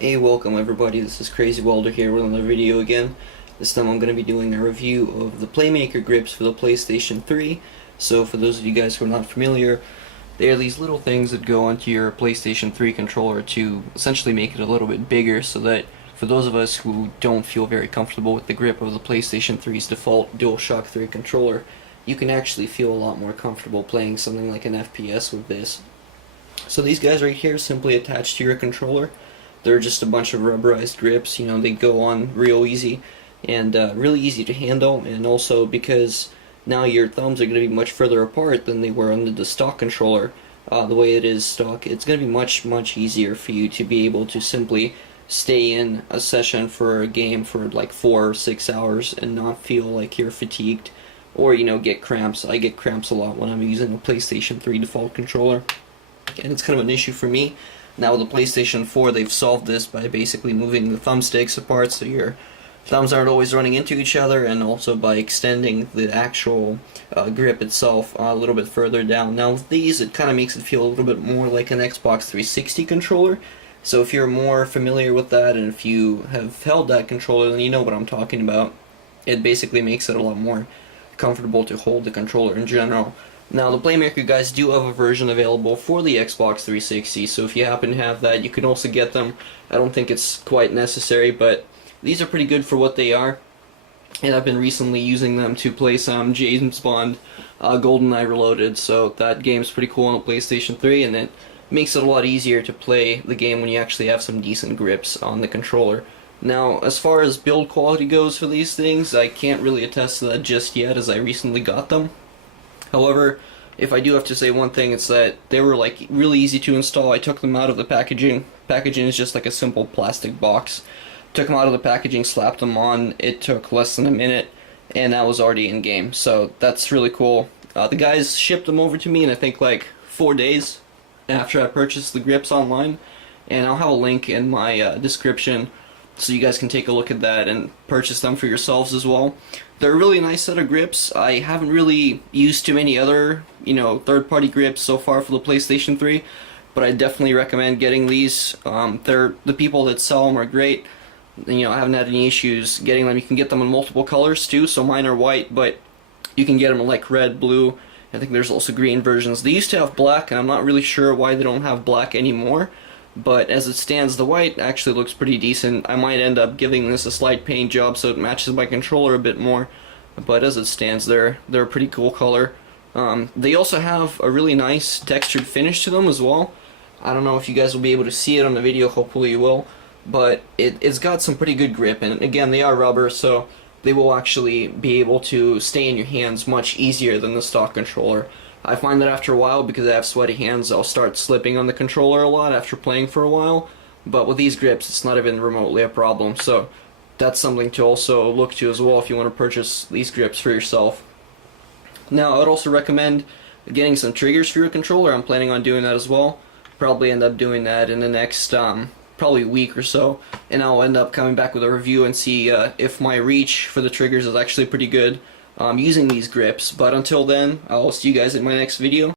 Hey, welcome everybody, this is Crazy Welder here with another video again. This time I'm going to be doing a review of the Playmaker Grips for the PlayStation 3. So for those of you guys who are not familiar, they are these little things that go onto your PlayStation 3 controller to essentially make it a little bit bigger, so that for those of us who don't feel very comfortable with the grip of the PlayStation 3's default DualShock 3 controller, you can actually feel a lot more comfortable playing something like an FPS with this. So these guys right here simply attach to your controller. They're just a bunch of rubberized grips. You know, they go on real easy and really easy to handle, and also because now your thumbs are going to be much further apart than they were under the stock controller. The way it is stock, it's going to be much easier for you to be able to simply stay in a session for a game for like 4 or 6 hours and not feel like you're fatigued or, you know, get cramps. I get cramps a lot when I'm using a PlayStation 3 default controller, and it's kind of an issue for me. Now with the PlayStation 4, they've solved this by basically moving the thumbsticks apart so your thumbs aren't always running into each other, and also by extending the actual grip itself a little bit further down. Now with these, it kind of makes it feel a little bit more like an Xbox 360 controller. So if you're more familiar with that, and if you have held that controller, then you know what I'm talking about. It basically makes it a lot more comfortable to hold the controller in general. Now the Playmaker guys do have a version available for the Xbox 360, so if you happen to have that, you can also get them. I don't think it's quite necessary, but these are pretty good for what they are, and I've been recently using them to play some James Bond GoldenEye Reloaded, so that game's pretty cool on the PlayStation 3, and it makes it a lot easier to play the game when you actually have some decent grips on the controller. Now, as far as build quality goes for these things, I can't really attest to that just yet, as I recently got them. However, if I do have to say one thing, it's that they were like really easy to install. I took them out of the packaging. Packaging is just like a simple plastic box. Took them out of the packaging, slapped them on. It took less than a minute, and that was already in game. So that's really cool. The guys shipped them over to me in I think like 4 days after I purchased the grips online, and I'll have a link in my description so you guys can take a look at that and purchase them for yourselves as well. They're a really nice set of grips. I haven't really used too many other, third-party grips so far for the PlayStation 3, but I definitely recommend getting these. The people that sell them are great. I haven't had any issues getting them. You can get them in multiple colors too, so mine are white, but you can get them in like red, blue. I think there's also green versions. They used to have black, and I'm not really sure why they don't have black anymore. But as it stands, the white actually looks pretty decent. I might end up giving this a slight paint job so it matches my controller a bit more. But as it stands, they're a pretty cool color. They also have a really nice textured finish to them as well. I don't know if you guys will be able to see it on the video, hopefully you will. But it's got some pretty good grip, and again, they are rubber, so they will actually be able to stay in your hands much easier than the stock controller. I find that after a while, because I have sweaty hands, I'll start slipping on the controller a lot after playing for a while. But with these grips, it's not even remotely a problem, so that's something to also look to as well if you want to purchase these grips for yourself. Now, I would also recommend getting some triggers for your controller. I'm planning on doing that as well. Probably end up doing that in the next probably week or so, and I'll end up coming back with a review and see if my reach for the triggers is actually pretty good using these grips. But until then, I'll see you guys in my next video.